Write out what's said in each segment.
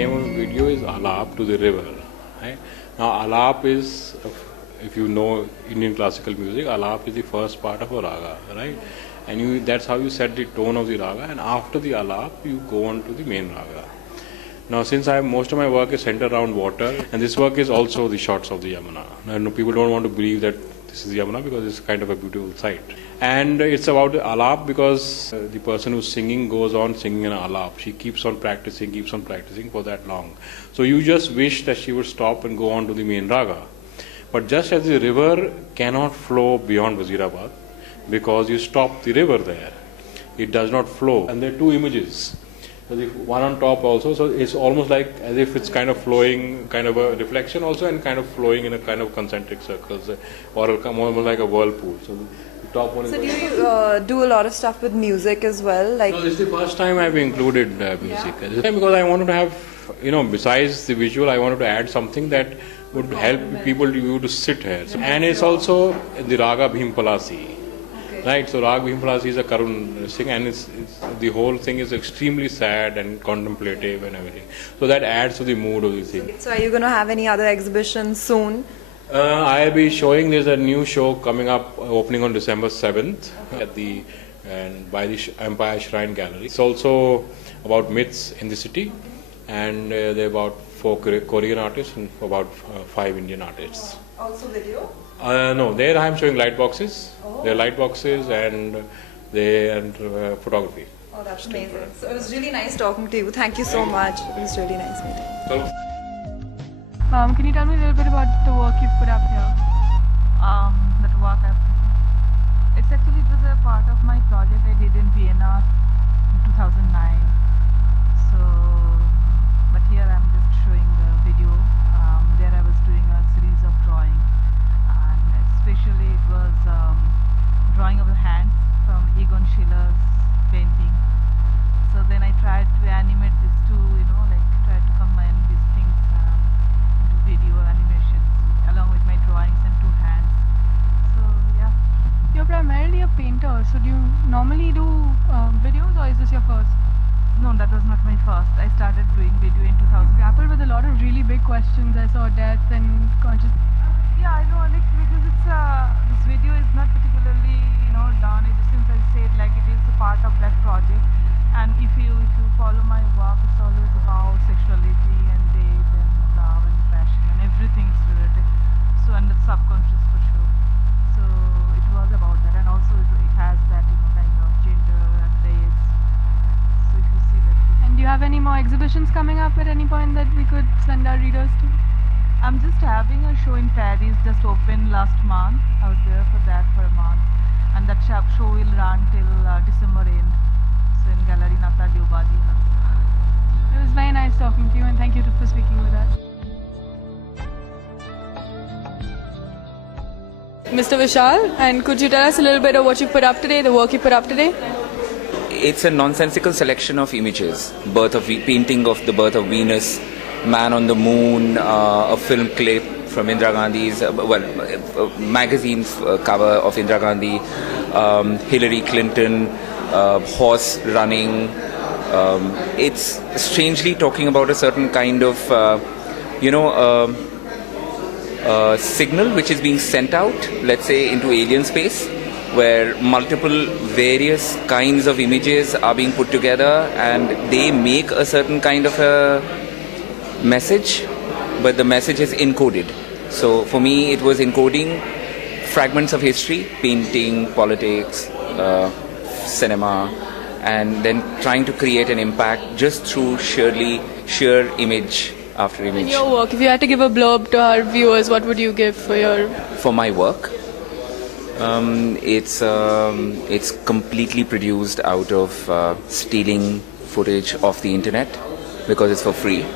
name of the video is Alap to the River. Right? Now Alap is, if you know Indian classical music, Alap is the first part of a raga, right? And that's how you set the tone of the raga, and after the Alap you go on to the main raga. Now, since most of my work is centered around water, and this work is also the shots of the Yamuna. Now, people don't want to believe that this is Yamuna because it's kind of a beautiful sight. And it's about the Alap because the person who's singing goes on singing an Alap. She keeps on practicing for that long. So you just wish that she would stop and go on to the main raga. But just as the river cannot flow beyond Wazirabad because you stop the river there, it does not flow. And there are two images. So the one on top also, so it's almost like as if it's kind of flowing, kind of a reflection also, and kind of flowing in a kind of concentric circles, or almost like a whirlpool. So the top one is. So do you do a lot of stuff with music as well? Like no, this is the first time I've included music. Yeah. Because I wanted to have, besides the visual, I wanted to add something that would help people to sit here. So, and it's also the Raga Bhimpalasi. Right, so Rag Bhimpalasi is a Karun Singh, and it's the whole thing is extremely sad and contemplative and everything. So that adds to the mood of the thing. So are you going to have any other exhibitions soon? I'll be showing, there's a new show coming up, opening on December 7th by the Empire Shrine Gallery. It's also about myths in the city, and there are about 4 Korean artists and about 5 Indian artists. Also video? No, there I am showing light boxes. Oh. There are light boxes and photography. Oh, that's amazing. So it was really nice talking to you. Thank you so much. It was really nice meeting you. Can you tell me a little bit about the work you've put up here? That work it was a part of my project I did in Vienna in 2009. So, but here I'm just showing the video. There I was doing a series of drawing. Especially it was drawing of the hands from Egon Schiller's painting. So then I tried to animate this too, try to combine these things into video animations along with my drawings and 2 hands. So yeah. You're primarily a painter, so do you normally do videos, or is this your first? No, that was not my first. I started doing video in 2000. You grappled with a lot of really big questions. I saw death and conscious. Yeah, I know, because it's this video is not particularly done. It since I said it is a part of that project, and if you follow my work, it's always about sexuality and death and love and passion and everything is related. So and the subconscious for sure. So it was about that, and also it has that kind of gender and race. So if you see that. And do you have any more exhibitions coming up at any point that we could send our readers to? I'm just having a show in Paris, just opened last month. I was there for that for a month, and that show will run till December end. So in Gallery Nathalie Obadia. It was very nice talking to you, and thank you for speaking with us. Mr. Vishal, and could you tell us a little bit of what you put up today, the work you put up today? It's a nonsensical selection of images, painting of the birth of Venus, Man on the Moon, a film clip from Indira Gandhi's, magazine's cover of Indira Gandhi, Hillary Clinton, horse running. It's strangely talking about a certain kind of, signal which is being sent out, let's say, into alien space, where multiple various kinds of images are being put together and they make a certain kind of a message, but the message is encoded. So for me it was encoding fragments of history, painting, politics, cinema, and then trying to create an impact just through sheer image after image. In your work, if you had to give a blurb to our viewers, what would you give for my work? It's completely produced out of stealing footage off the internet because it's for free.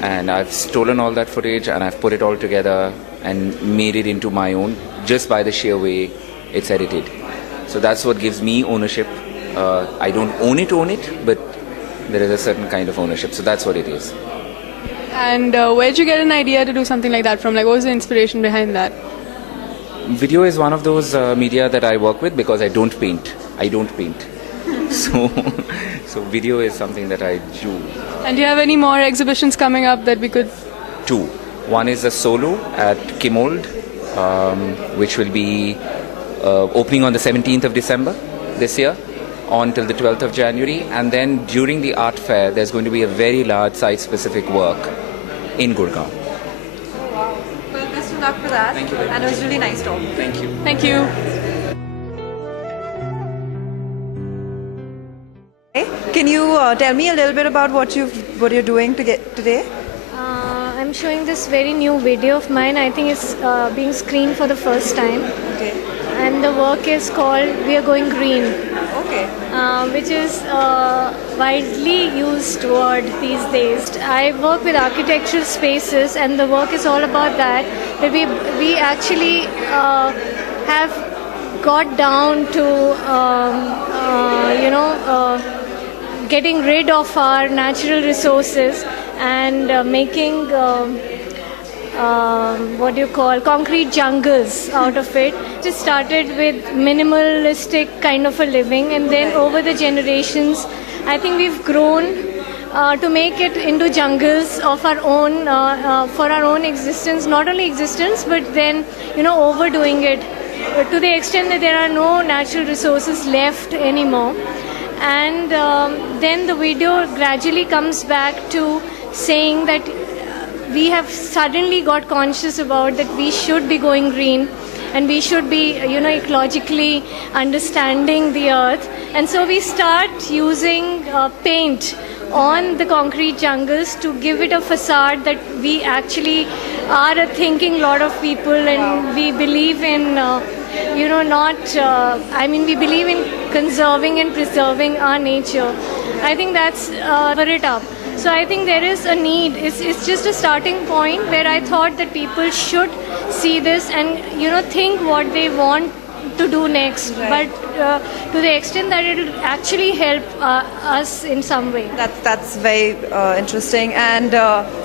And I've stolen all that footage and I've put it all together and made it into my own just by the sheer way it's edited. So that's what gives me ownership. I don't own it, but there is a certain kind of ownership. So that's what it is. And where'd you get an idea to do something like that from? What was the inspiration behind that? Video is one of those media that I work with because I don't paint. So video is something that I do. And do you have any more exhibitions coming up that we could? 2. One is a solo at Kimold, which will be opening on the 17th of December this year, on till the 12th of January. And then during the art fair, there's going to be a very large site-specific work in Gurgaon. Well, best of luck for that. Thank you very And it was really nice talking. Thank you. Thank you. Can you tell me a little bit about what you're doing today? I'm showing this very new video of mine. I think it's being screened for the first time. Okay. And the work is called We Are Going Green, Okay. which is widely used word these days. I work with architectural spaces, and the work is all about that. That we actually have got down to getting rid of our natural resources and making concrete jungles out of it. Just started with minimalistic kind of a living, and then over the generations, I think we've grown to make it into jungles of our own, for our own existence. Not only existence, but then overdoing it to the extent that there are no natural resources left anymore. And then the video gradually comes back to saying that we have suddenly got conscious about that we should be going green, and we should be ecologically understanding the earth. And so we start using paint on the concrete jungles to give it a facade that we actually are a thinking lot of people, and we believe in we believe in conserving and preserving our nature. I think that's it up. So I think there is a need. It's just a starting point where I thought that people should see this and think what they want to do next. Right. But to the extent that it will actually help us in some way. That's very interesting. And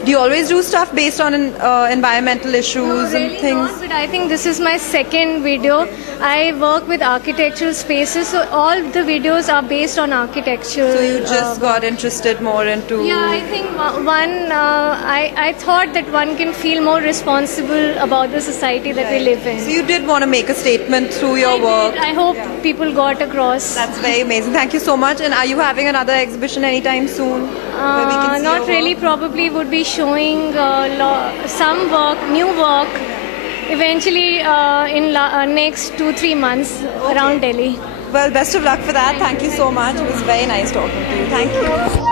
do you always do stuff based on environmental issues No, and really things? not, but I think this is my second video. I work with architectural spaces, so all the videos are based on architectural. So you just got interested more into... Yeah, I think I thought that one can feel more responsible about the society that we live in. So you did want to make a statement through your work. I hope people got across. That's very amazing. Thank you so much. And are you having another exhibition anytime soon? Where we can see Not your really. work? Probably would be showing some work, new work, eventually in next 2-3 months around Delhi. Well, best of luck for that. Thank you so much. It was very nice talking to you. Thank you.